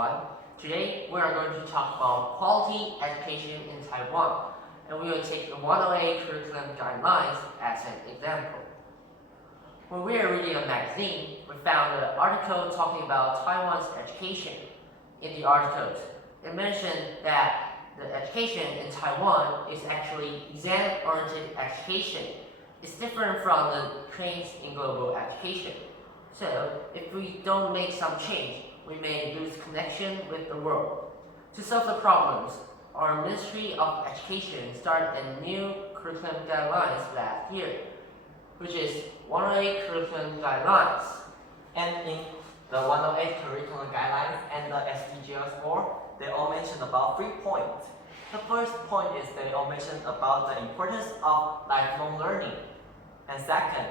everyone. Today we are going to talk about quality education in Taiwan, and we will take the 108 curriculum guidelines as an example. When we were reading a magazine, we found an article talking about Taiwan's education. In the article, it mentioned that the education in Taiwan is actually exam-oriented education. It's different from the trends in global education. So, if we don't make some change, we may lose connection with the world. To solve the problems, our Ministry of Education started a new curriculum guidelines last year, which is 108 curriculum guidelines. And in the 108 curriculum guidelines and the SDGs 4, they all mention about 3 points. The first point is they all mention about the importance of lifelong learning. And second,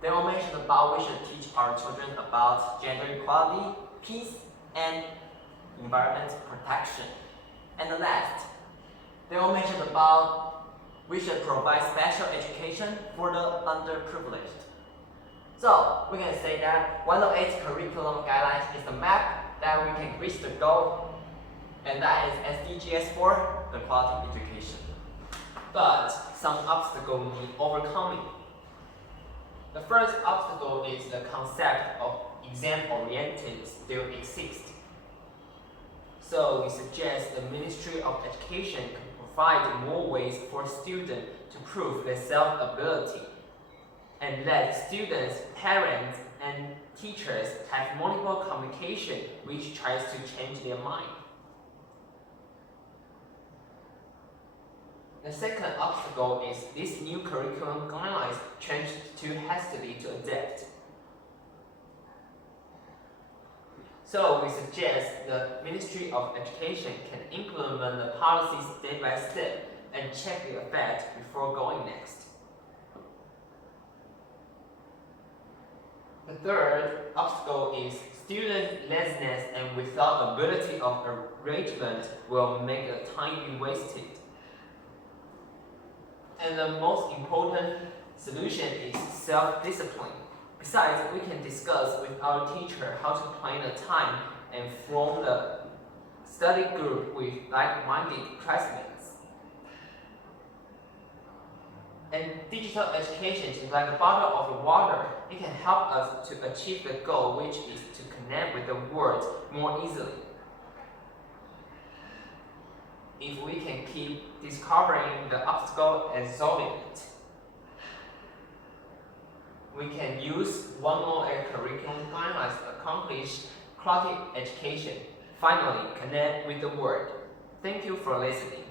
they all mention about we should teach our children about gender equality, peace, and environment protection. And the last, they all mention about we should provide special education for the underprivileged. So, we can say that 108 curriculum guidelines is the map that we can reach the goal, and that is SDGs 4, the quality education. But some obstacles need overcoming. The first obstacle is the concept of exam-oriented still exists. So we suggest the Ministry of Education can provide more ways for students to prove their self-ability and let students, parents, and teachers have multiple communication which tries to change their mind. The second obstacle is this new curriculum guidelines changed too hastily to adapt. So we suggest the Ministry of Education can implement the policies step by step and check the effect before going next. The third obstacle is student laziness and without ability of arrangement will make the time be wasted. And the most important solution is self-discipline. Besides, we can discuss with our teacher how to plan the time and form the study group with like-minded classmates. And digital education is like a bottle of water. It can help us to achieve the goal, which is to connect with the world more easily. If we can keep discovering the obstacle and solving it, we can use 108 curriculum guidelines to accomplish quality education. Finally, connect with the world. Thank you for listening.